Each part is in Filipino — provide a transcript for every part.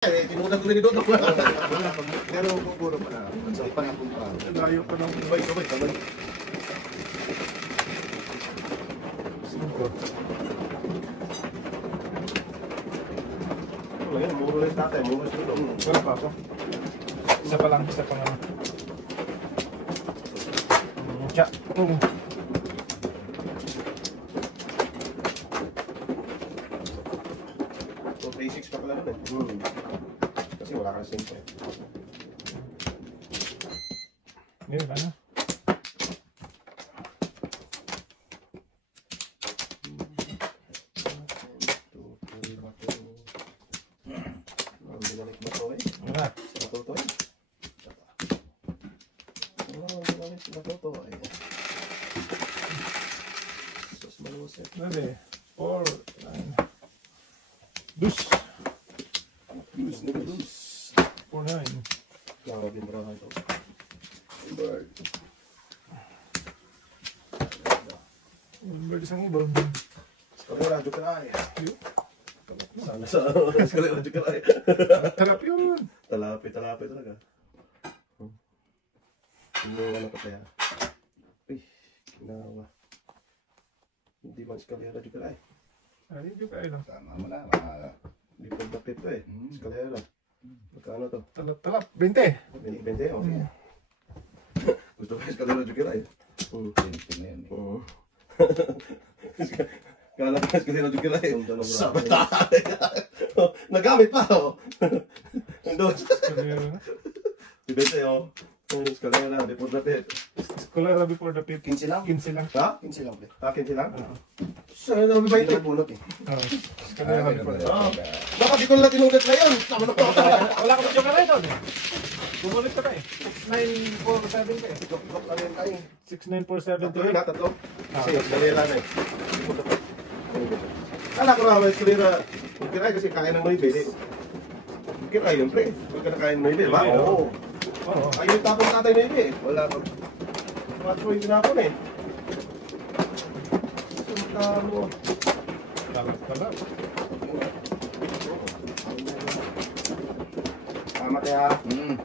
Tinunan ko rin ni Dodong. Pero puro pala. Sa panapon pa. Layo pa ng sabay. Ngayon, muro lang tatay, muro lang Dodong. Wala pa ako. Isa pa lang. Tsa. So, 3-6 pa pala nun eh. Kasi wala kang simple. Yun, ano? Binalik ba ito eh? Wala. Sa matuto eh? Binalik sa matuto eh. Sus, malusip. 9, 4, 9. Dus. 4, 9. Kaya din barahan ito. Bird isang ibang. Eskalera, radyo ka na eh. Sana sa eskalera, radyo ka na eh. Tarap yun. Talapi talaga. Ano ko kaya? Uy, ginawa. Hindi ba eskalera, radyo ka na eh. Ay, di ba ayun? Tama mo na. Hindi pa bakit ito eh. Eskalera. Magkano to? Talap. 20. 20 o? Gusto ko eskalera, radyo ka na eh. Pinti na yun. Oo. Kala ko eskalera, radyo ka na eh. Sabat nagamit pa o. Doon. Ibente o. Eskalera, before the pit. Eskolera before the pit. 15 lang? 15 lang. Ha? 15 lang. Akin sila? Saan na ba ito? Pulot eh. Eskolera before the pit. Baka di ko lang tinunggat ngayon. Tama na po. Wala ka medyo kalay doon. Bumulit ka tayo. 6947 ka eh. Lock na rin tayo. 6947 Tatlo yun ha, tatlo. Kasi eskalera na eh. Kala ko na eskalera. Huwag ka kasi kain ng noibe. Huwag ka yun pre. Huwag ka na kain ng noibe, ba? Oo. Ayun yung tapon tatay noibe eh. Wala pa. Macho yung tinapon eh. Sumtalo. Talap. Tama kaya.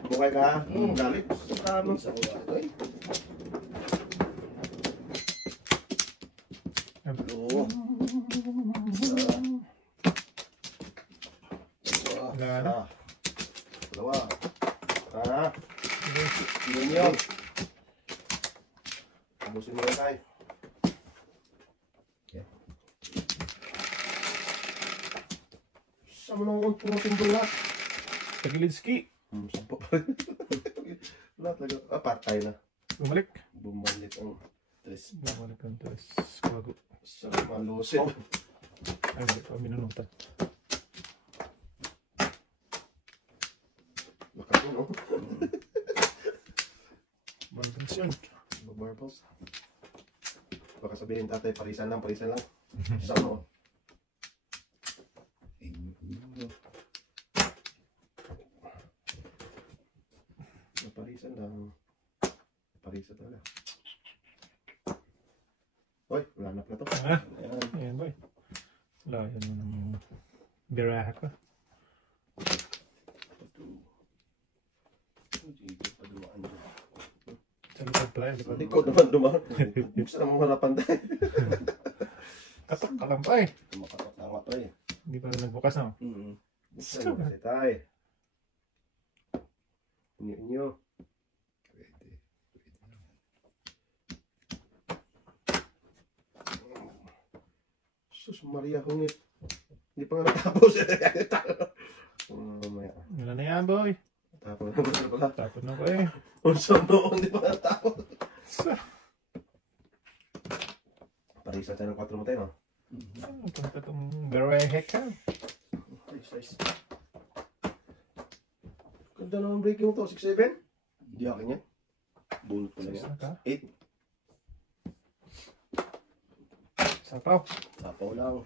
Bukay ka. Galit. Sumtalo. Sa uwa ito eh. Oo. Dalawa. Dalawa. Yun yun. Tabusin mo na tayo. Saan mo nang puro simbol lahat? Tagilidski. Sampo pa rin. Lahat lang. Patay na. Bumalik. Bumalik ang tres. Bumalik ang tres. Kwago. Sa malusin. Ay, hindi pa minunutan. Baka no? Barbels yun. Marbles. Baka sabihin tatay, parisan lang. Sa ano? Parisan lang. Parisan talaga. Hoy, wala na pala to. Ayan boy. Layan mo ng biraha ko. Sa likod pala yun. Likod naman dumaan. Buksan ang mga harapan tayo. Katak ka lang pa eh. Makatatama pa eh. Hindi pa rin nagbukas na. Buksan mo kasi tayo. Inyo. Sus Maria hungit. Hindi pa nga natapos. Wala na yan boy. Tapos na pala. Tapos na ko eh. Unsa noon, hindi pa natapos. Parisa tayo ng 4 mo tayo, no? Punta itong biraha ka. Size. Ganda naman breaking mo to, 6'7"? Hindi akin yan. Bunot ko lang yan. 8. Sapaw. Sapaw lang.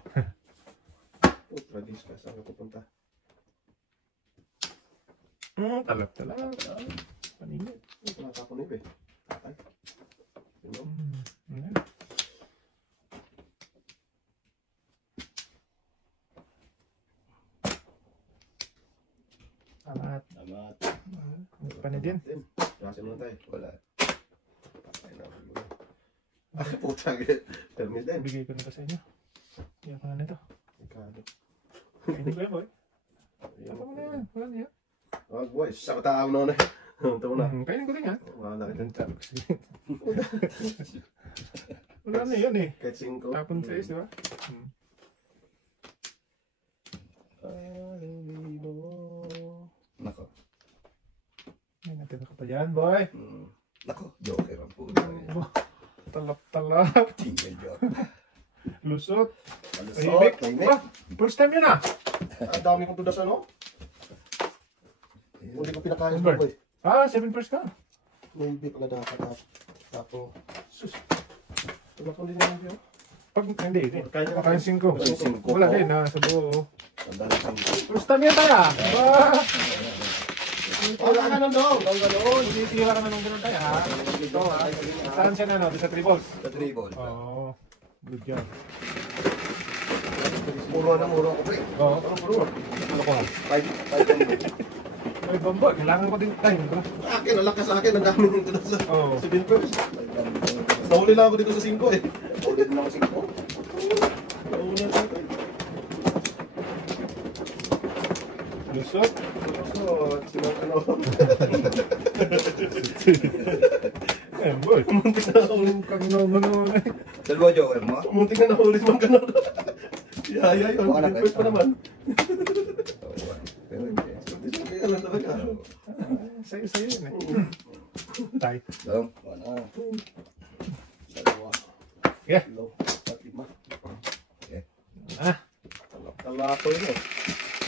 Tradis ka, saan ka pupunta? Talap. Paninit. Wala ka po na iba eh. Tatay. Yun mo. Salamat. Salamat. Pani din. Kasi muna tayo. Wala. Ay, nakulo. Ay, putang. Termis din. Bigay ko na ito sa inyo. Hindi ako na nito. Ikado. Hindi ko yan, boy. Tama mo na yan. Wala na yan. Wag, boy. Sa tao na. Ito mo na. Kainin ko rin yan. Wala kita. Wala na yan eh. Kahit 5. Tapon sa is, di ba? Nako. May natin ka pa yan, boy. Nako, joker ang puno. Talap-talap. Tingnan joke. Lusot. Palusot, tahimik. Ah, first time yun ah. Ang dami kong tudas ano? Hindi ko pinakain Number. ko boy. Ah, 7 first ka. Maybe pala dapat. Tapo. Sus. Wala ko din yung video. Pag, hindi. Kaya ka Kakain 5. Wala din ah, sa buo. Sandali lang. First time yan tayo ah. Wala ka nang daw. Hindi tira ka na nung ganun tayo ah. Ito ah. Saan siya na no? Sa 3 balls. Sa dribble. Oo. Good job. Muro na muro ako pre. Oo. Ano muro? Ano ko? 5. Ay, bamba. Kailangan ko din time. Bro. Akin, alakas sa akin. Ang dami ng tudas sa Oo. 7 first. Nahuli lang ako dito sa 5 eh. Ulit na ako 5. Nahuli ako ito eh. Lusot. So, ano? Eh, boy. Muntik na nahuli. Kang naman eh. Dalawa joker mo? Muntik na nahuli sa mga ganun. Yaya yun. Baka na, 7 first pa naman. Pero hindi. Ano talaga? Sa'yo yun eh. Tay. Dong, wala. Dalawa. Yeah. Low. 5. Okay. Ah. Talapo yun eh.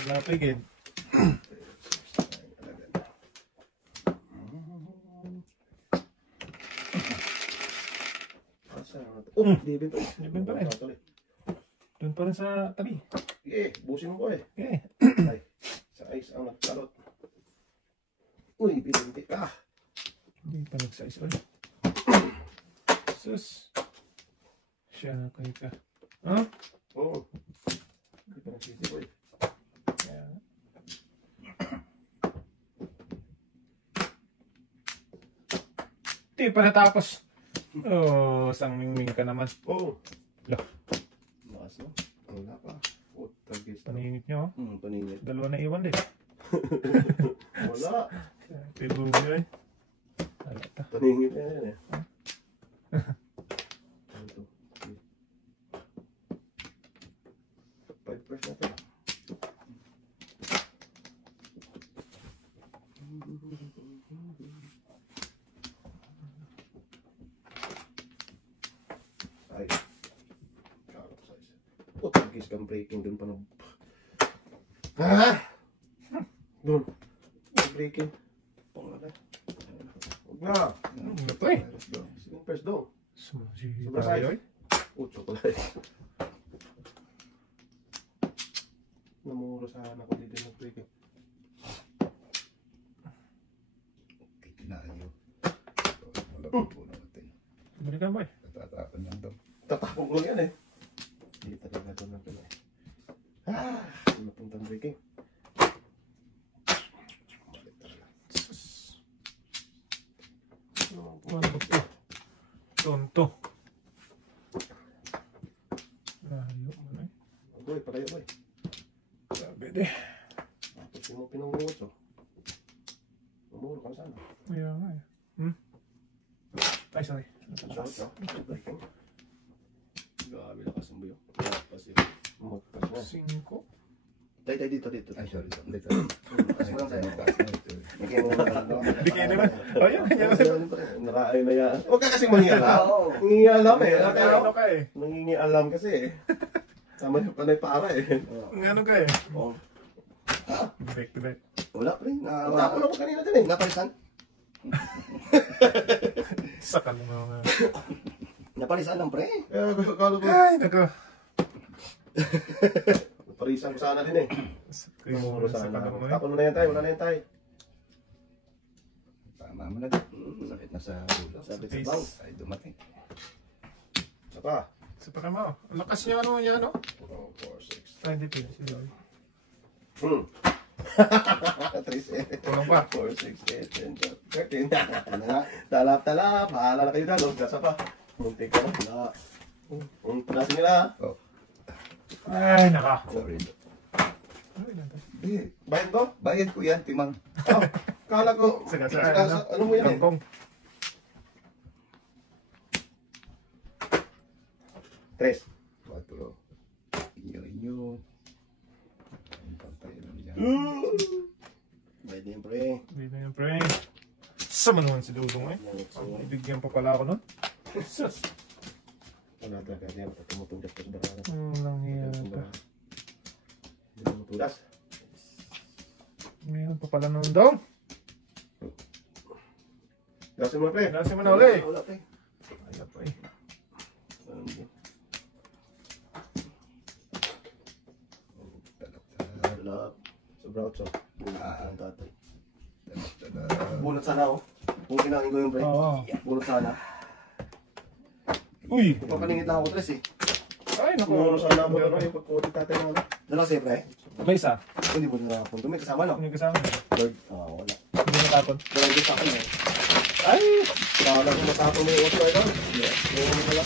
Wala pa again. Oh, David. David pa rin. Doon pa rin sa tabi. Eh, busin mo ko eh. Okay. Ay, sa ice ang nagkalot. Uy, binantik ka. Hindi pa nag-size ulit. Sus. Siya na kayo ka. Huh? Oo. Hindi pa nagsisi ko eh. Yeah. Hindi pa natapos. Oh, sang mingming ka naman. Oo. Lah, Lakas no? Wala pa. Oh, tagis. paningit nyo. Paningit. Dalawa na iwan din. Wala. Table yun. Wala ta. Paningit na yan eh. Ano to? 5% na to. Ay. Karap size. Oh, tagis kang breaking dun pa na. Ha? Dun. Breaking. Pangalan. Huwag na. Ano to eh? Sige, first daw. Sumasi Sobra tayo size. eh. Oh, chocolate. Namuro sana ako dito ng breaking. Kinayo. Wala pa po natin. Balikan boy. Tatapon lang daw. Tatapong ko yan eh. Hindi talaga doon natin eh. Ah! Napuntang breaking. Ano ba ito? Tonto. Layo mo na eh. Boy, palayo boy. Sabi di. Tapos yung mga pinangungot oh. Namuro ka na sana. Kaya nga eh. Hmm? Ay, sorry. Shot oh. Breaking. Grabe lakas ang buyo. Magpas eh. Magpas na. 5. Tay, dito. Ay, sorry. Dito. Kasi lang tayo. Hindi kayo naman. O yun, kanya naman. Nakaay na yan. Huwag ka kasing mangingialam. Nangingialam eh. Ano ka eh? Nangingialam kasi eh. Tama yung panay para eh. Ano ka eh? Oh. Back to back. Wala pa rin. Tapon ako kanina din eh. Napalisan? Saka na mga... Napalisan ng pre. Kaya kalo ko. Ay, nako. Parisan ko sana din eh. Namuro sana. Tapon mo na yan tayo. Wala na yan tayo. Tama mo na din. Sakit na sa ulo. Sakit sa Face. bang. Ay, dumating. Saka. Sa para mo. Ang lakas niya ano yan, no? 4, 6. Ay, hindi pwede. Sige. Hmm. 3, Kulang pa. 4, 6, 8, 10, 13. Ano nga? Talap. Bahala na kayo dyan. Huwag gasa pa. Muntik ka na. Punasin nila. Oh, Ay, naka. sorry. Bayad ko? Bayad ko yan, Timang. Oh, kala ko. Ano mo yan eh? Kangkong. 3. 4. Inyo. Ang pantay lang dyan. Bayad din pre. Dito yung pre. Sama naman si Dudong eh. Ibigyan pa pala ako nun. Sus. Wala talaga yan. Tumutugas ko sa barang. Walang hiyata. Hindi tumutugas. Ngayon pa pala nun daw. Gasin mo pre. Gasin mo na uli. Wala pre. Ayaw pa eh. Talap. Sobrang utso. Ang tatay. Talap. Bunot sana ako. Kung kinain ko yung pre. Oo. Bunot sana. Uy! Papaningit lang ako tres eh. Ay, naku. Bunot sana ako pero yung pagkuti tatay ng ano. Dala kasi pre. May isa. Hindi mo na ako. May kasama no? Ano yung kasama? Bird. Wala. Hindi natapon. Wala yung sa akin eh. Ay! Kala ko matapon mo yung utso ito. Yung wala.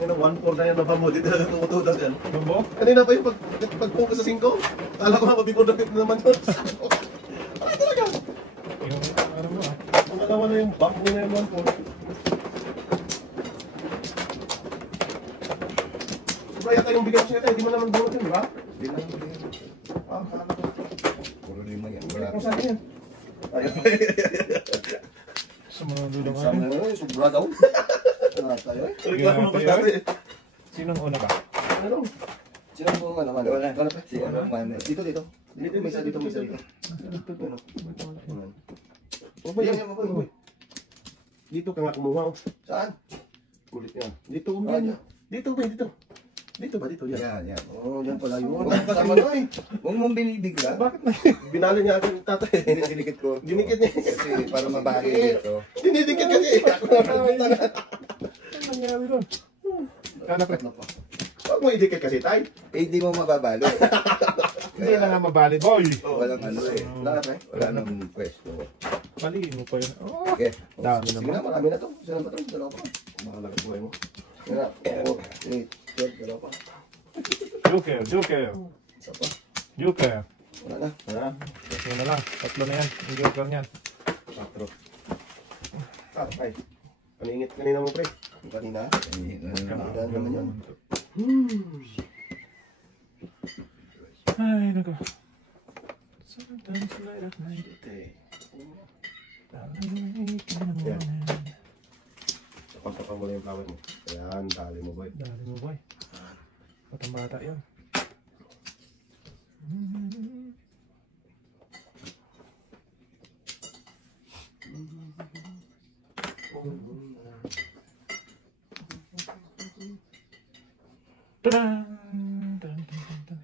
Ano, 1-4 na yan na pa mo. Dito na tumutudas yan. Bumbo? Kanina pa yung pag-focus sa 5. Kala ko nga mabibor na naman yun. Ah, talaga. Yung ano mo ah. Pangalawa na yung bump mo na yung 1-4. Sobra yata yung bigyan ko siya tayo. Hindi mo naman bunot yun, di ba? Di lang yan. Ah, kala ko. Puro lima yan. Wala Wala. kong sa akin yan. Ayun. Sa mga Dudong Sama ano. na yun, sobra daw. Ah, tayo eh. Reklamo pa dati. Sinong una ba? Ano? Sino po ano? Wala. Wala pa. Si ano man. Dito. Dito, may isa dito, may isa dito. Ano? Oh, boy, yan, boy. Dito ka nga kumuha. Oh. Saan? Ulit yan. Dito, yan. Dito, boy, dito. Dito ba? Dito, yan. Yan, yan. Oh, yan pala yun. Huwag Kasama na eh. Huwag mong binibigla. Bakit na? Binali niya agad yung tatay. Dinikit ko. Dinikit niya. Kasi para mabahagi dito. Dinidikit kasi. Ako na pagpunta na. Ano nangyari doon? Sana pa. Huwag mo idikit kasi, tay. Eh, hindi mo mababalo. Hindi na nga mabali, boy. Walang ano eh. Wala na, Wala nang pwesto. Maliin mo pa yun. Oh, Okay. dami Sige naman. na, marami na to. Isa na ba to? Dalawa pa. Mahalaga buhay mo. Sige na. 4, 8, 12, dalawa pa. Joker, Joker. Isa pa. Joker. Wala na. Wala na. Kasi na lang. Tatlo na yan. Yung Joker niyan. 4. Ah, ay. Paningit kanina mo, pre. Yung kanina. Ano naman yan. Ay, naku. Sometimes late at night. Okay. Yan. Pagpapang mo lang yung flower mo. Ayan, tali mo, boy. Dali mo, boy. Batang bata yun. Tadaan! Dun, dun, dun, dun.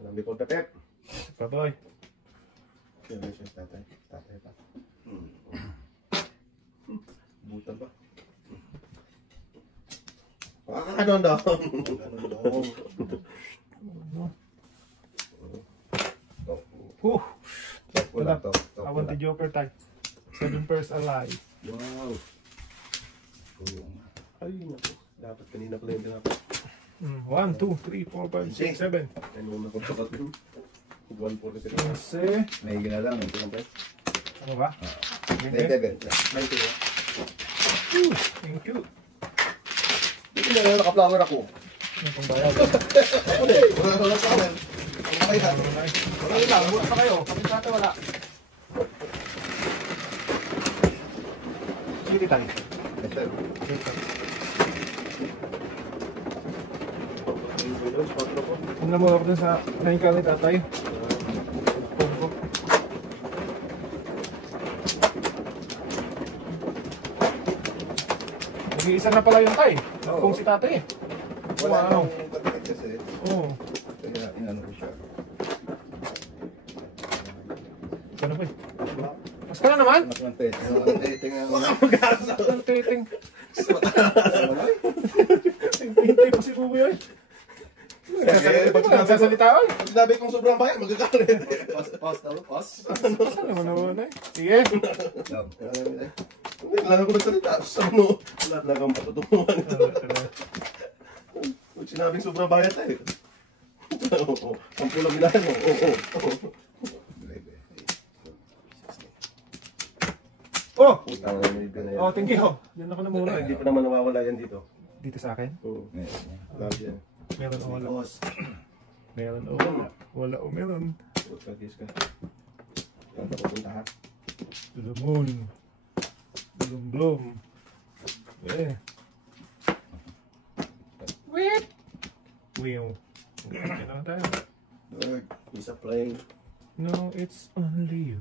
Alam di ko pepep. Pa, boy. Kaya siya tatay. Tatay pa. Butan ba? Ano daw? Huh! Wala to. I want the Joker type. 7 pairs alive. Wow. Ay, naku. Dapat kanina pala yung dapat. 1, 2, 3, 4, 5, 6, 7. Ay, nung nakusabat yun. 140 Kasi, May ginalang. Ito lang, pre. ano ba? May bebe. 90 ba? Thank you. Dito na lang naka-flower ako. Ano pang bayad? Ano eh? Wala flower. Ano kayo ha? Wala lang, muna pa kayo. Kapit natin wala. Sige tayo. Yes, sir. Ano mo ako dun sa nahinga ni tatay? Pungko. Nag-iisa na pala yung tay. Kung si tatay eh. Wala ano? nang pagkakit kasi. Oo. Kaya, inano ko siya. Ano ba? Mas ka na naman? Mas ng pet. Tingnan mo. Ang titing. Hintay pa si Buboy ay. Sasalita ay. Pag sinabi kong sobrang bayan, magkakalit. Pause. Saan naman naman ay? Sige. Hindi, kailangan ko magsalita. Sa ano, wala na kang patutunguhan. Pag sinabing sobrang bayan tayo. Oo, ang pulang minahan mo. Oo. Oh! Utang na may ibig na yan. Oh, thank you. Diyan ako na muna. Hindi pa naman nawawala yan dito. Dito sa akin? Oo. Lagi yan. Meron o wala? Meron o wala? Wala o meron? Pagkakis ka. Saan ka pupunta ha? To the moon. Bloom bloom. Eh. Wait! Wheel. Okay na tayo. Bird, he's a plane. No, it's only you.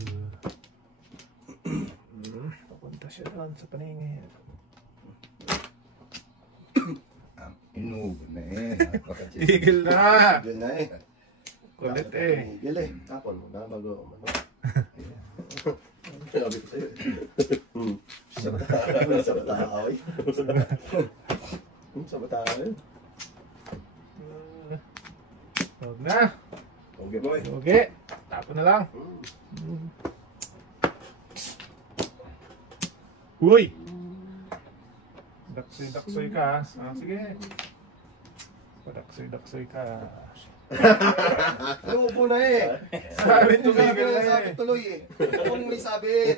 Papunta siya doon sa paningin. Inubo na eh. Tigil na! Yun na eh. Kulit eh. Gil eh. Tapon mo na bago. Sabi ko sa'yo. Sa bata eh. Sa bata eh. Huwag na. Okay boy. Okay. Tapon na lang. Uy! Daksoy ka. Ah, sige. Daksoy ka. Lubo na eh. Sabi tumigil na Sabi eh. tuloy eh. Kung may sabi.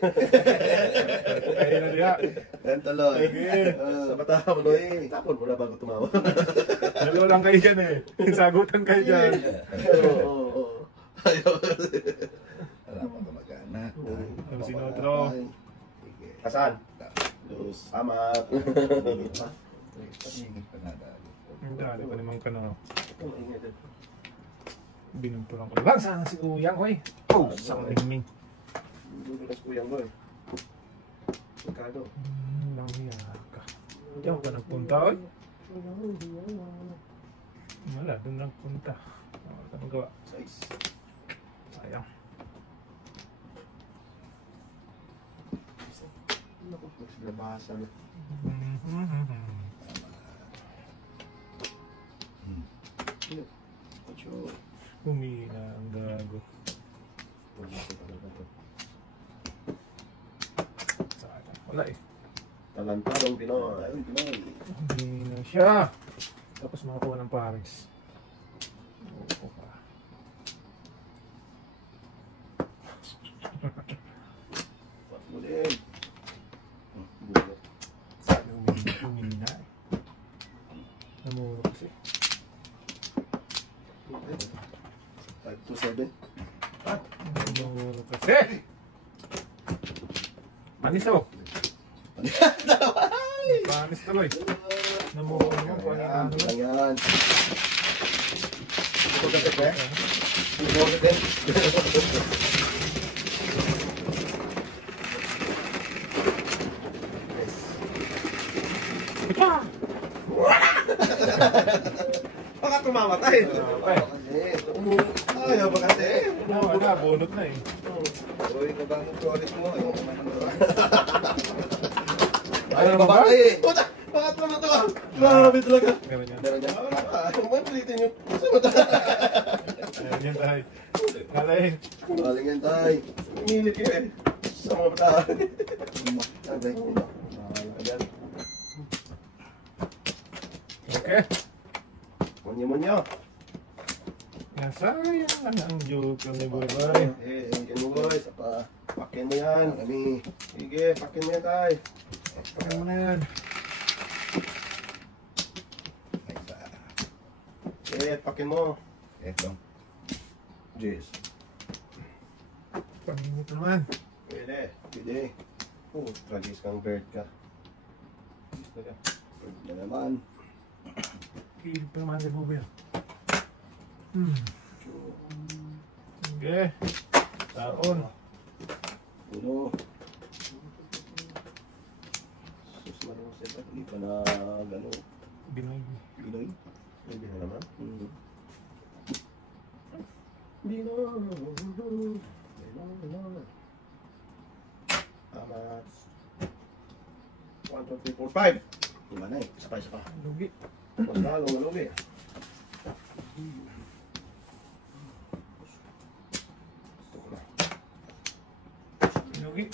Kaya na diya. Yan tuloy. Sige. Sa bata mo no eh. Tapon mo na bago tumawa. Dalawa lang kayo dyan eh. Sagutan kayo dyan. Oo. Ayaw. Wala pa kamagana. Ano sinotro? Asan? Sama. Pagingit pa na dali. Ang dali pa naman ka na. Binumpulan ko lang sana si Uyang ko eh. Oh, sang liming. Dudulas ko yan boy. Magkano? Langya ka. Diyan ka nagpunta oy. Wala, doon nagpunta. Wala ka magawa. Size. Sayang. Naku, nagsilabasan. Humina ang gago. Sayang. Wala eh. Talantadong Pinoy. Humina siya. Tapos makakuha ng pares. Oo pa. Mulim. Sabi humina eh. Namuro kasi. 527. Namuro kasi. Panis ako. Panis tuloy. Namuro mo. Ayan, lang yan. Ito ka ba? Ito ka ba? Baka tumamatay. Ayaw ba kasi? Wala, bunot na eh. Uy, nabang yung toilet mo. Ayaw ko man ang Ayaw ba ba? Puta! Bakit naman ito ah? Grabe talaga. Meron yan. Meron dyan. Ayaw mo, pilitin yung sa mata. Meron yan tayo. Kalay. Galing yan tayo. Umilit yun eh. Sa mga bata. Sabi. Ayan. Okay. Munyo-munyo. Nasayang lang ang joke ni Boy. Pakin mo boys. Pakin mo yan. Sige, pakin mo yan tayo. Pakin mo na yan. Sige, pakin mo. Eto. Jeez. Panginit naman. Pwede. Pwede. Tragis kang bird ka. Bird na naman. Kilig pa naman si Boy. Okay. Taon. Uno. Sus, marunong sila. Hindi pa na gano'n. Binoy. Pinoy. Pwede na naman. Tama. 1, 2, 3, 4, 5. Lima na eh. Isa pa. Lugi. Mas lalong malugi. Lugi.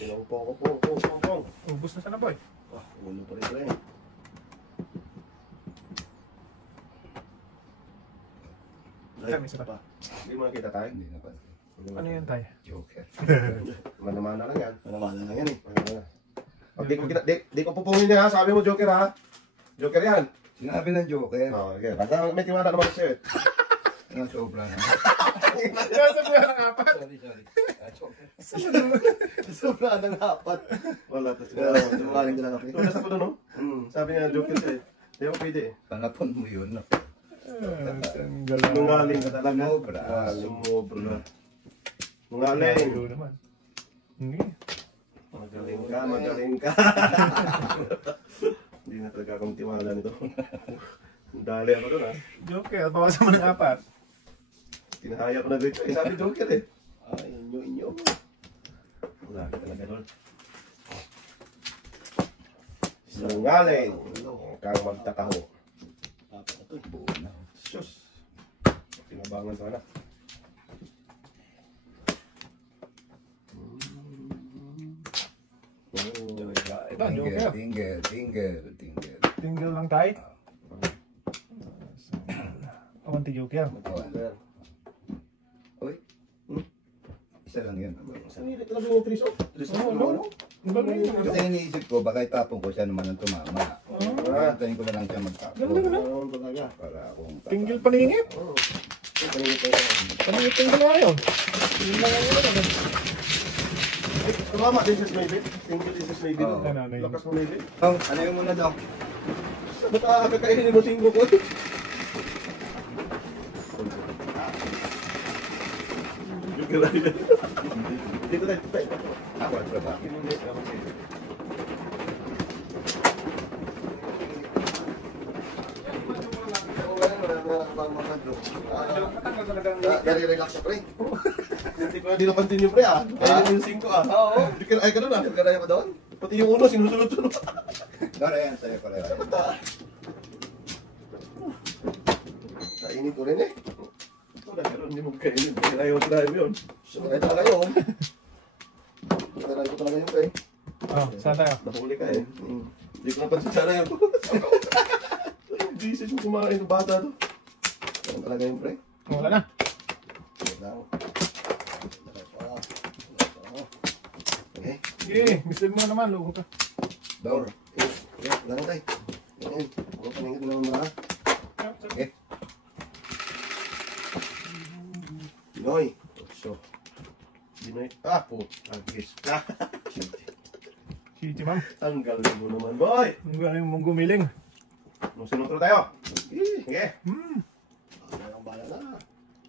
Pinong-pong ko. Ubus na sana boy. Ah, ulo pa rin pre. Kami isa pa. Hindi mo nakita tayo? Hindi na pa. Ano yun tayo? Joker. Mana-mana lang yan. Manamana lang yan eh. Mana-mana. Pag di ko pupungin niya ha, sabi mo Joker ha. Joker yan. Sinabi ng Joker. Oh, okay. Basta may tiwala naman sa'yo eh. Ang sobra na. Nasa buwan ng apat. Sorry. Joker. Sobra ng apat. Wala to. Tumaling ko lang ako. Tulas ako doon no? Sabi niya Joker siya eh. Hindi ako pwede eh. Panapon mo yun. No? Nungaling ka talaga. Sobra. Sumobra. Nungaling. Gulo naman. Hindi. Magaling ka. Hindi na talaga akong tiwala nito. Dali ako doon ha. Joker, bawasan mo ng apat. Tinahaya ko na dito eh. Sabi Joker eh. Ay, inyo. Wala ka talaga doon. Nungaling. Kang magtakaho. Apat na to eh. Buo na. Sus. Tinabangan sana. Ito, Joker. Tingle. Tinggal lang tayo. Awanti Joker. Uy. Isa lang yan. Sanili talaga yung Triso. Ano? Kasi iniisip ko, baka itapon ko siya naman ng tumama. Antayin ko na lang siya magtapon. Oo, talaga. Para akong Tinggal paningit. Oo. Paningit tinggal nga yun. Yun lang ang yun. Tumama, this is maybe. Single this is maybe. Oo. Lakas mo maybe. Oh, ano yung muna daw? Ba't kakainin mo singgo ko? Dito tayo. Ako, trabaho. Very relax siya, pre. Hindi na continue pre ah. Kaya yung 5 ah. Oo. Hindi ka ay ka doon ah. Hindi ka na doon? Pati yung uno sinusunod-sunod. Dara yan, sa'yo ko rin. Kainin ko rin eh. Ito na gano'n, hindi mo kainin. Kaya yung drive yun. Sumunod talaga yun. Sumunod ko talaga yun, pre. Oh, saan tayo? Nahuli ka eh. Hindi ko napansin sana yun. Jesus mo kumain ng bata to. Ganun talaga yun, pre. Wala na. Okay. Sige, mislig mo naman. Lugo ka. Door. Okay, ganun tayo. Ganun. Ako paningin mo naman mga. Okay. Pinoy. So. Pinoy. Ah, po. Agis ka. Sige, ma'am. Ang galing mo naman, boy. Ang galing mong gumiling. Nung sinutro tayo. Sige. Ang bala na.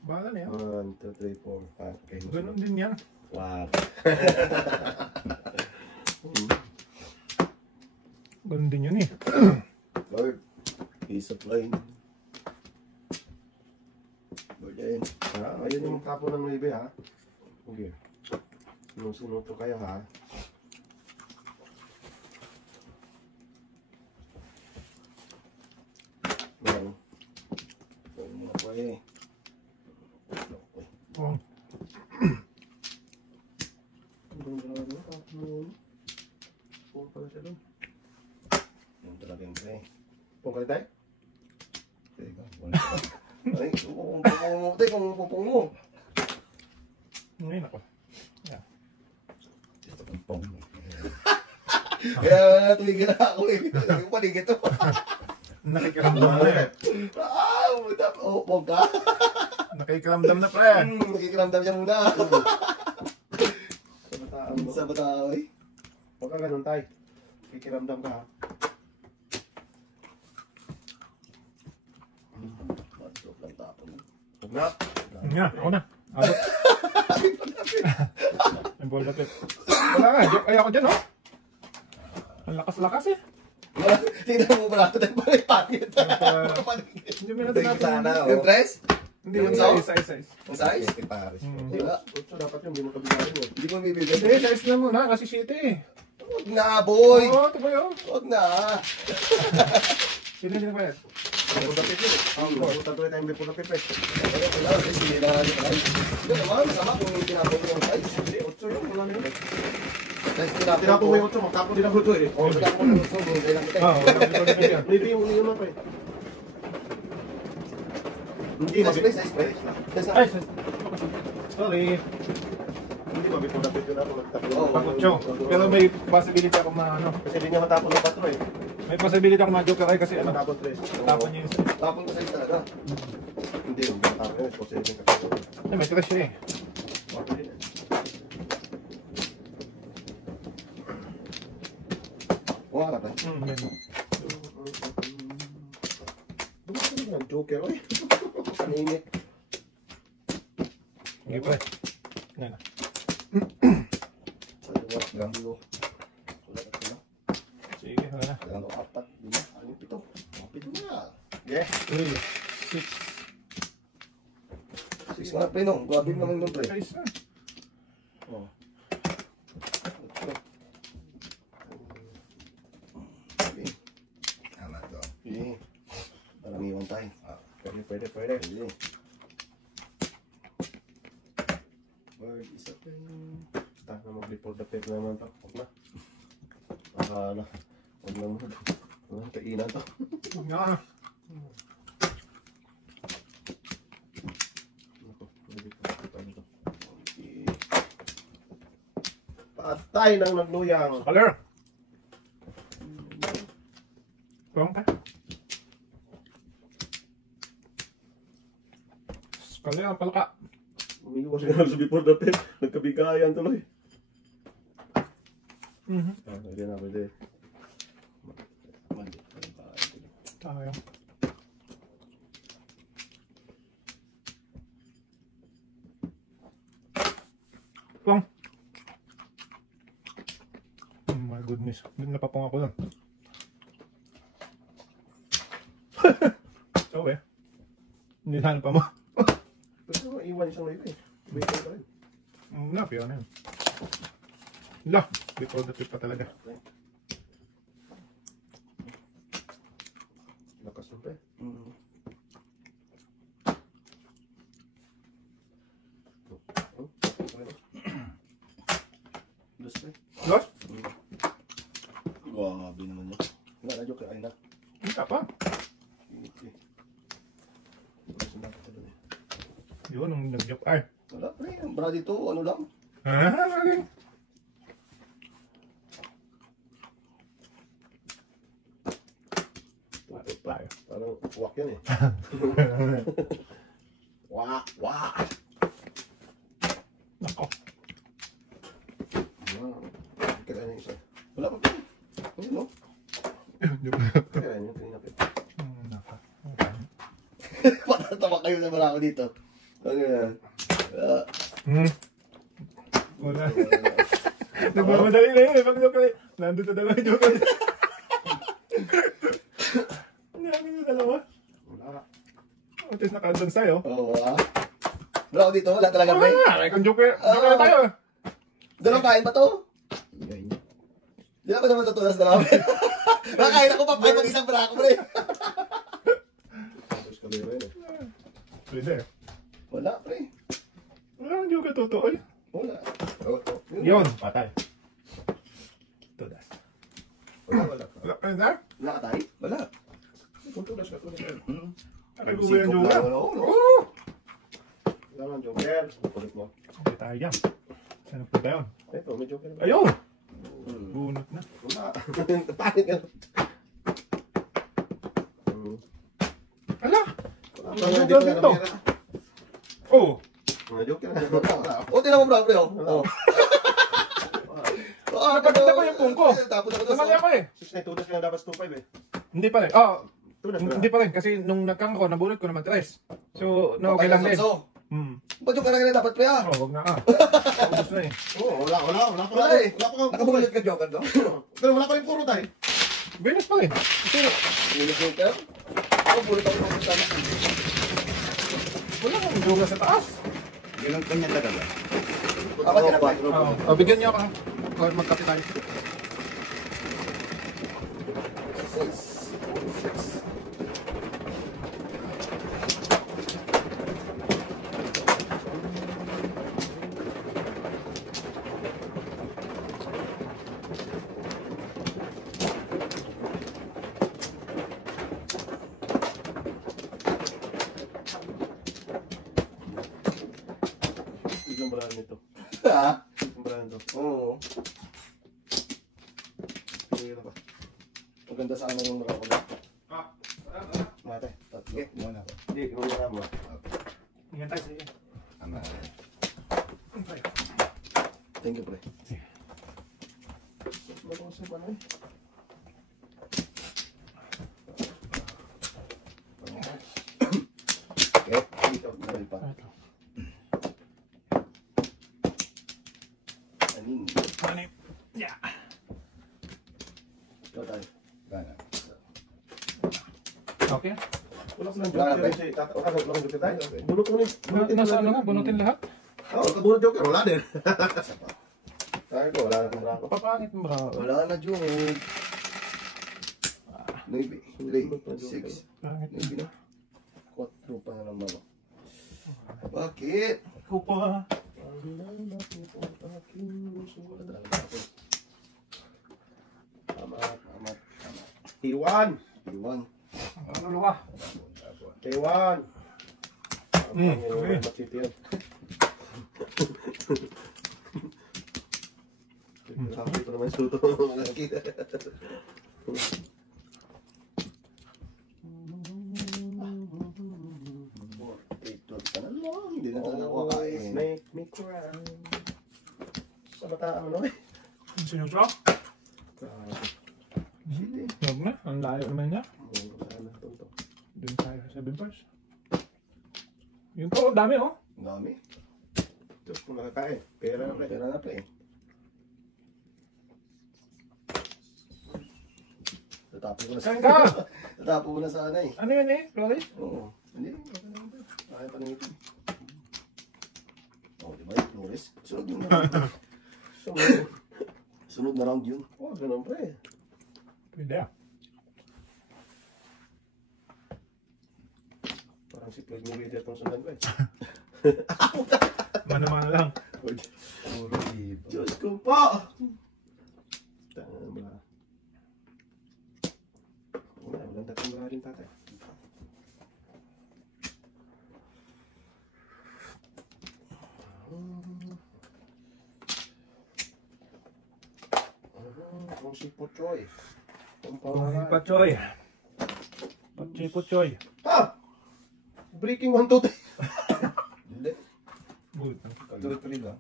Bahala na yan. 1, 2, 3, 4, 5. Okay. Ganon din yan. Wow. Ganon din yun eh. Lord. Piece of line. Lord yan. Ayun yung kapo ng Nuebe ha. Okay. Nung sinutro kayo ha. Yan. Yan mga po eh. Oh. Pong pala siya doon. Yung talaga yung pre. Pong kalit tayo? Teka, Ay, pupong mo. Ngayon ako. Ito kang pong. Kaya tumigil na ako eh. Sabi ko paligid to. Nakikiramdam na eh. Pong ka. Nakikiramdam na pre. Nakikiramdam siya muna. Sa bataan mo. Sa bataoy. Huwag ka ganun tayo. Kikiramdam ka ha. Masok lang tapon. Huwag na. Nga, ako na. Abot. Ang ball na pit. Wala nga, ayoko dyan oh. Ang lakas-lakas eh. Tingnan mo pala ito. Pangit. Ano pa- Pangit. Hindi mo natin natin. Sana, oh. Yung tres? Hindi, Yung yung size. Yung size? Este pares. Wala. So, dapat yun, hindi mo kabigayan yun. Hindi ko mabibigay. Hindi, size na muna kasi 7 eh. Huwag na, boy! Oo, ito ba yun? Huwag na. Sino din ba yan? Before the pit yun eh. Nabutan ko yung before the pit eh. Wala, guys, hindi na natin size. Hindi naman, masama kung hindi tinapon ko yung size. Hindi, 8 yun, wala na yun. Size tinapon Tinapon ko. mo yung 8, magtapon din ako ito eh. Oo, tinapon ko yung gusto, bumigay lang kita. Oo, ito din yan. Maybe yung yun pa eh. Hindi, Size play, size play. Size na. Ay, sorry. Hindi ba before the pit yun ako nagtapon. Oo. Pagkutyo. Pero may possibility ako ano. Kasi hindi niya matapon ng 4 eh. May possibility ako ma-joke kayo kasi ano. Matapon 3. Tapon niya yung size. Tapon ko size talaga. Hindi, yung matapon yun. Kasi yung kapatid. Ay, may stress siya eh. Oo, nga natin. Ganun. Bumasa na ng joker eh. Saningit. Sige pre. Yan na. Sa liwa, gamblo. Wala ka sila. Sige, wala na. Dalawa, apat, lima, anim, pito. Pito na. Yeah. 3, 6, 6 nga, pre, no? Grabe naman yung pre. size na. Oh. Tama to. Sige. Parang iwan tayo. Pwede. Sige. Word is a thing. Basta na mag-before the pit naman to. Huwag na. Huwag na mo. Huwag na kainan to. Huwag na. Patay ng nagluyang. Color. Kurang ka. Color ang palaka. Umiiwas nga sa before the pit. Nagkabigayan tuloy. Pwede na, pwede. Tayo. Pong. Oh my goodness. Napapong ako lang. So eh. Hindi na pa mo. Pwede mo iwan isang live eh. Wait pa rin. Wala, piyo na yun. Wala. Before the trip pa talaga. Lakas ng pe. Dos, pre. Los? Grabe naman yun. Wala na joke, ayun na. Hindi ka pa. Okay. Yun, nung nag-joke. Ay. Wala, pre. Ang bra dito, ano lang. Okay. Tayo. Parang wak yan eh. Wak. Nako. Kaya niya isa. Wala pa, pre. Ayun, no? Kaya niya, pinapit. Nako. Patatawa kayo na marako dito. Ano yan? Wala. Nagmamadali na yun. Pag-joke na yun. Nandun sa dalawa joke na. Nandun sa dalawa. Wala. O, tapos nakandun sa'yo. Oo, ah. Wala ako dito, wala talaga, pre. Ay, kung joke na tayo. Dalawang kain pa to? Di na ba naman tutunas na namin? Nakakain ako pa, pre, pag isang brako, pre. Tapos kalira yun eh. Pwede. Wala, pre. Wala ang joke totoo eh. Wala. Yun, patay. Tudas. Wala. Wala ka na? Wala ka tayo? Wala. Kung tulas ka, tulas ka. Ay, kung yung joke. Oo. Wala nang joker. Kulit mo. Hindi tayo dyan. Saan po tayo? Ito, may joker. Ayun! Bunot na. Wala. Pangit ka. Ala! Wala. Ang joker dito. Oh! Mga joker na. O, tinan mo, bro, pre, oh. Oo. Napagkita ko yung pung ko. Tapos ako Namali ako eh. 6 na tudas ka na dapat 2.5 eh. Hindi pa rin. Oh, Tudas hindi pa rin. Kasi nung nagkang ko, nabunot ko naman 3. So, no, okay lang din. Ba't yung karangin dapat, pre, ah? Oh, wag na ah. Ubus na eh. Oo, wala pa. Wala eh. Wala pa kang Nakabulit ka, joker, no? Pero wala pa rin puro tayo. Venus pa rin. Kasi, Bulit joker? Ako, pulot ako ng kasama. Wala kang duga sa taas. Ganun kanya talaga. Ako, tinapay. Bigyan niyo ako. Or magkape tayo. Isang brand nito. Ha? Isang brand nito. Oo. Pili na pa. Maganda sana yung nakapag. Mate. Tatlo. Okay, muna ako. Hindi, kung wala mo. Ingat tayo, sige. Tama. Thank you, pre. Malusog pa na eh. Okay. Dito, dahil pa. Anin. Ano yun? Yeah. Ikaw tayo. Gana. Okay. Wala ko ng Wala na, joker. Wala ko ng joker tayo. Bunot ko ni. Nasa ano nga, bunutin lahat. Oo, kabunot joker. Wala din. Sabi ko, wala na itong brako. Papangit mo bro. Wala na, Jung. 9, 6, Pangit. 9 na. 4 pa na naman. Bakit? Ikaw pa. Tama. Iwan. Iwan. Ano ka? Iwan. Okay. Matiti yan. Ito naman yung suto. Hindi na talaga ako kakain. Make me cry. Sa bata, ano eh? Sino siya? Huwag na. Ang layo naman niya. Sana ito. Doon tayo sa 7 bars. Yun to, ang dami oh. Ang dami. Ito, kung nakakain. Pera na pre. Pera na pa eh. Tatapon ko na Kain ka! Tatapon ko na sana eh. Ano yun eh, Flores? Oo. Hindi. Kaya pa nito. Oh, di ba yung Flores? Sunod yung round. Sunod na round yun. Oh, ganun pre. Pwede ah. Parang si Floyd Mayweather itong sundan ko eh. Mana-mana lang. Puro iba. Diyos ko pa! Tama. Walang tatang mga rin tatay. Ang si Puchoy. Ang pangalan. Pachoy. Pachoy. Ha! Breaking 1, 2, 3. Hindi. Good. Tuloy-tuloy lang.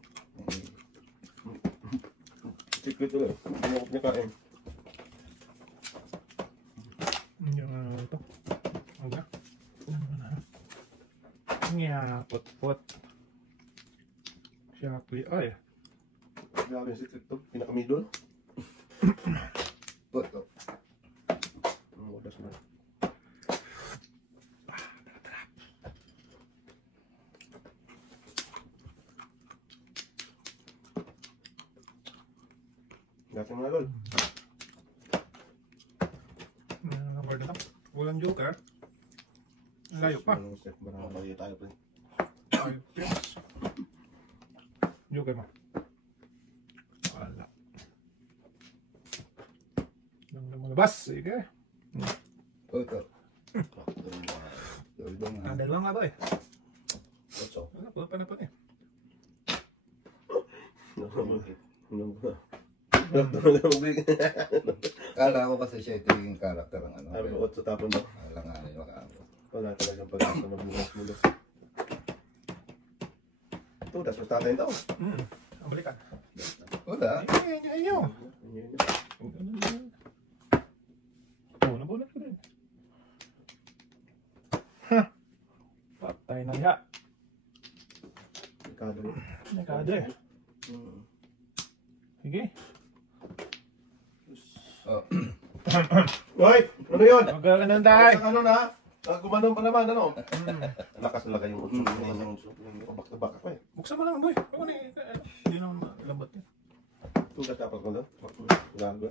Secret ko lang. Pinakot niya kain. Yung ano ito. Huwag na. Nga, pot-pot. Shopee. Ay. Grabe yung secret to. Pinakamidol. Ito. Ang odas na. Gating mga lol. Number na ito. Walang joker. Layo pa. Anong step? Marami Mali tayo pa. 5 pins. Joker mo. Wala. Nang lumalabas. Sige. Ito. Ito nga. Dalawa nga ba eh. Otso. Wala pa na pa eh. Kala ko kasi siya ito yung karakter ng ano. Sabi ko, 8 tapon mo. Alanganin makaano. Wala talagang pag-asa na bulas-bulas. Ito, das mo tatay daw. Ang balikan. Wala. Ayun. Oo, nabulat ko din. Ha! Patay na niya. Ikado yun. Nagkada eh. Sige. Oh. Hoy! Ano yun? Magkakanan tayo. Ano na? Gumanon pa naman, ano? Lakas talaga yung utso. Back to back ako eh. Buksan mo lang, boy. Ako na hindi naman malambot yan. Tugas dapat ko na. Gago.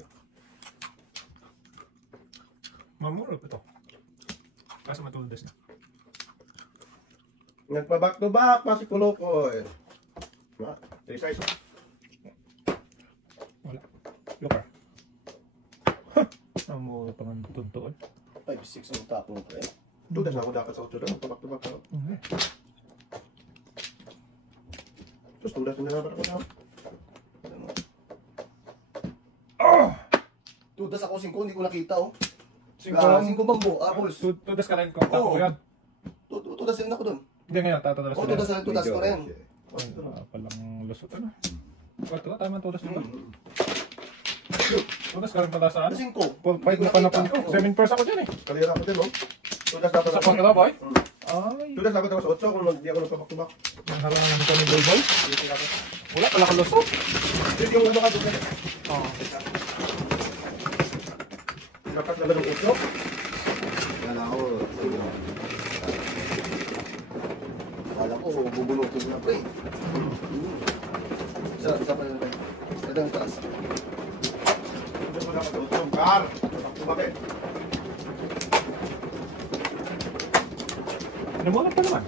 Mamuro pa ito. Kaso matuldas na. Nagpa-back to back pa si Kolokoy. Say size. Wala. Look. Mamuro pa ng tuntuan. 5-6 ang tapong ko eh. Tugas ako dapat sa utso doon. Back to back ako. Terus tugas na naman ako na. Tudas ako 5, hindi ko nakita oh. 5 5 bambo, apples. Tudas ka rin ko. Tako yan. Tudas din ako dun. Hindi ngayon, tatadalas Oo, ko rin. tudas ko rin. Palang lusot ano. Ito, tama tudas nyo ba? Tudas ka rin pala sa ano? 5. 5 na panapon ko. 7 pairs ako dyan eh. Kanina ako din, no? Tugas dapat Sa ako. pangkala boy? Ay. Tugas dapat ako sa utso kung hindi ako nagpa-back to back. Nanghalangan namin kami boy boy. Wala pala ka lusot. Yun yung ano ka doon. Oo. Dapat naman ng utso. Kala ko, kala ko, bubunutin na pre. Sa pa na sa dang taas. Tugas mo dapat sa utso. Back to back eh. Namulat pa naman.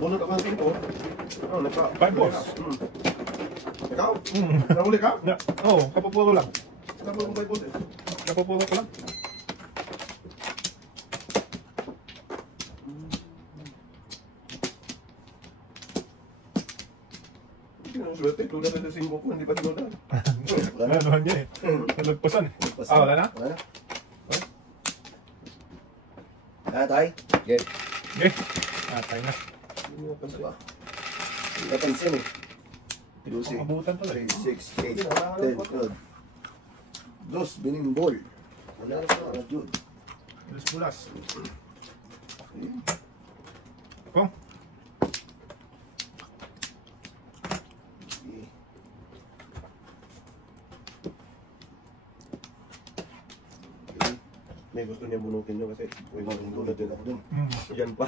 Bunot ako ng 5. Oh, nagpa. 5 balls. Ikaw? Nahuli ka? Oo, kapupuro lang. Tapos ang 5 balls eh. Kapupuro ko lang. Swerte, tulas na sa 5 ko, hindi pa sinulan. Wala naman niya eh. Nalagpasan eh. Wala na? Wala na. Tay? Yes. Okay. Tayo na. Hindi mo pansin. Diba? Napansin eh. 2, Mabutan to eh. 3, 6, 8, 10, 12. Dos, binimbol. Wala na sa Jude. Bulas-bulas. Kung? May gusto niya bunutin nyo kasi may mga tulad din ako dun. Yan pa.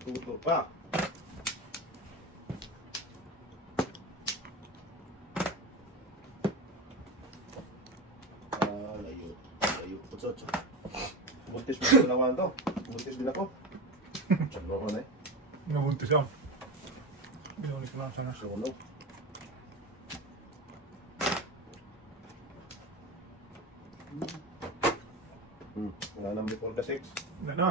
Tuto pa. Layo. Layo. Putsotso. Buntis mo sa lawan to. Buntis din ako. Tsaka ako na eh. Nabuntis yan. Binulis ko lang sana. Sunog. Wala nang before the 6. Wala na.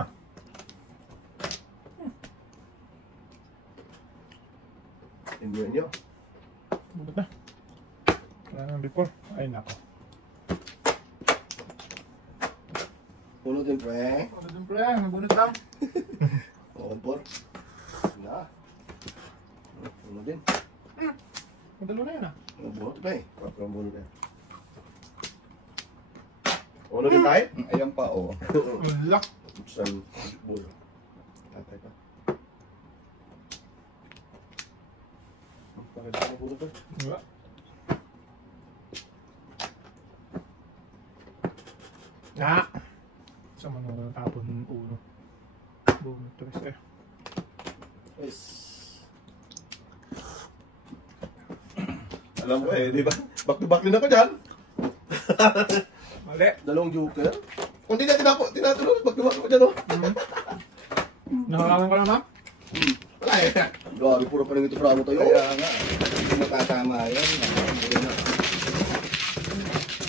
Enjoy nyo. Bukod na. Wala na before. Ay nako. Puno din pre. Wala din pre. Nabunot lang. Oo, por. Na. Puno din. Madalo na yun ah. Puno din pre. Kapag bunod eh. Uno din tayo? Ayan pa, oh. Wala. Saan bulo. Tatay pa. Bakit ako bulo to? Wala. Ah! Sa manong tapon uno. Bumit tres eh. Yes. Alam ko eh, di ba? Back to back din ako dyan. Mali. Dalawang joker. Kung di na tinatulog, back to back ako dyan oh. Nakalangan ka na, ma'am? Wala eh. Grabe, puro pa rin ito pramo tayo. Kaya nga, hindi matatama yan. Hindi na.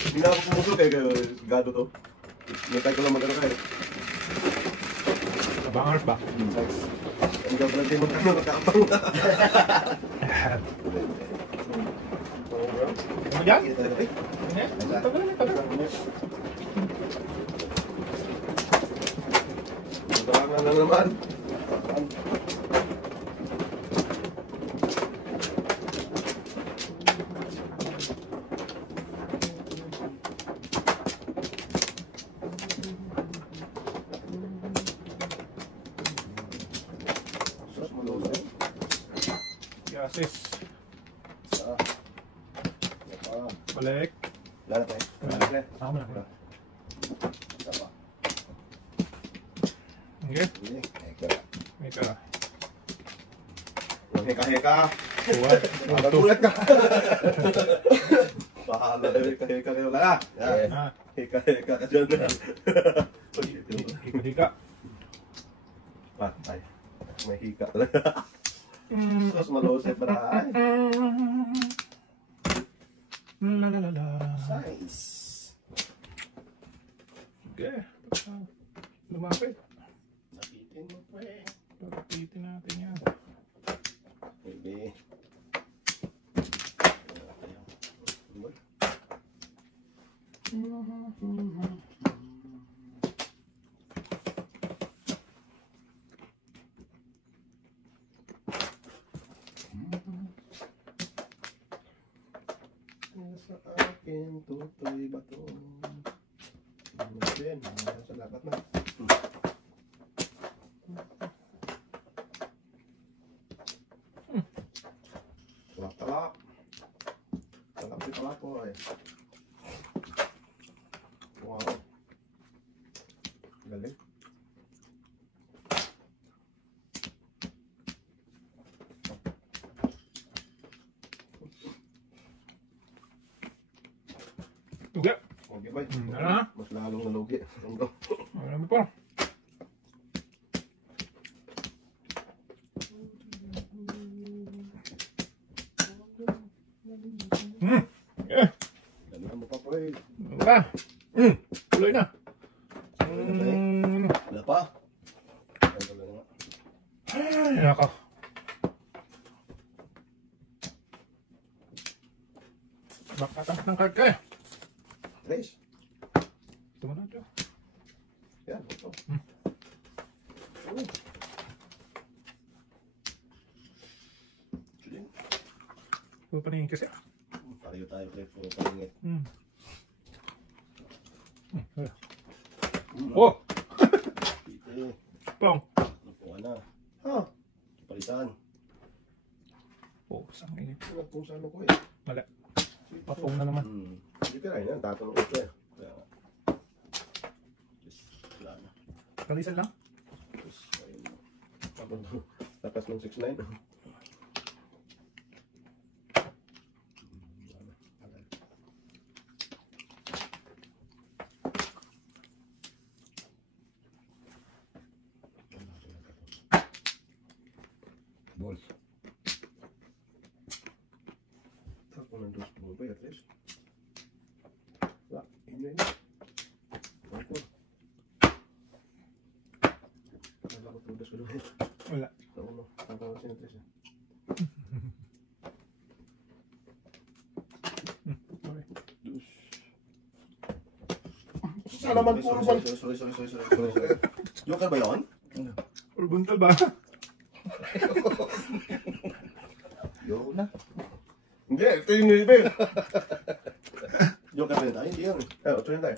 Hindi na ako pumusok eh, kaya gado to. Nagtay ko lang mag-ano kayo. Bangers ba? Ang gablan din mag-ano, nagkakapang na. Ano dyan? Kita na eh. Tagal na, tagal. Tarangan lang naman. Sus, malusay. Yasis. Sa. Yapa. Balik. Wala na tayo. Ako na. Isa pa. Okay. Eka. May tara. Heka-heka. What? Nagulat ka. Bahala na heka-heka kayo. Wala na. Yan. Ah, Heka-heka ka dyan. hika-hika. Patay. May hika talaga. Sos malusip ba tayo? La la la la. Size. Okay. Lumapit. Napitin mo pa eh. Papitin natin yan. Baby. Sa akin, tutoy bato. Din, salamat na. Talak-talak. Talak-talak po eh. Wow. Galing. Okay. Okay ba? Ano? Mas lalong nalugi. Marami pa. Yeah. Dalihan mo pa po eh. Wala. Tuloy na. Wala pa. Ay, nako. Bakatang ng card ka eh. Trace. Tumunod siya. Yan, ito. Puro paningin kasi. Pareho tayo pre, puro palingit. Wala. Oh! Eh, Pong! nakuha na. Ha? Palitan. Oh, sang init. Ano kung saan ako eh. Wala. Papong na naman. Hindi ka rin yan, tatanong ko eh. Kaya nga. Just, wala na. Kalisan lang. Just, ayun na. Tapos ng 6'9". Balls. Ako ng 2 spoon pa at least. Wala, yun yun. Ako. Wala ko 2 ko doon. Wala. Sa uno, tatawag siya ng 3 eh. Okay. Sana naman puro ba? Sorry. Joker ba yun? Or buntal ba? Yo na. Hindi, ito yung nilibig. Joker ba yun tayo? Hindi yan. Eh, 8 yun tayo.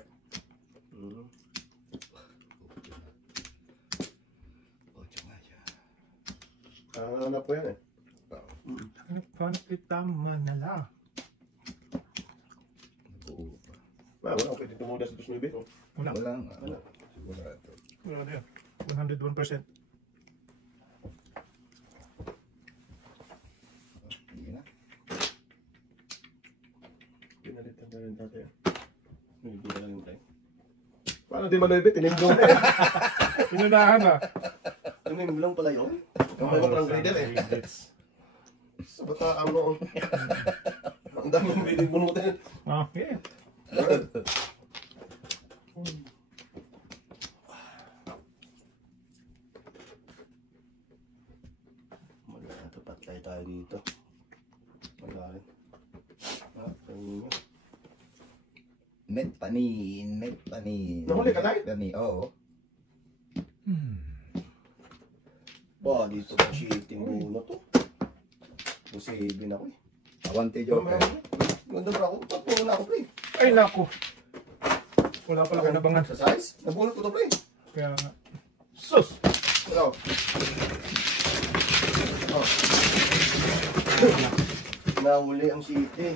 Ano po yan eh. Hanap kita manala. Wala ko pwede tumuda sa 2.9. Wala. Wala nga. Sigurado. Wala na yan. 101%. Hindi na. Pinalitan na rin tatay. Hindi na lang yung tayo. Paano di manibit? Tinimblong pa. Pinunahan na. Tinimblong pala yun? Kamay mo ng griddle eh. Sa bata ano. Ang daming bilig bunutin. Okay. Magpapatay tayo dito. Wala rin. Kanina. Net panin. Net panin. Nahuli ka tayo? Panin, oo. Ba, dito pa shitting muna to. Musibin ako eh. Awante Joker. Ganda ba ako? Tapo na ako pre. Ay, naku. Wala pala kinabangan. Sa size? Nabulot ko to pre. Kaya nga. Sus! Ano? Oh. Nahuli ang shitting.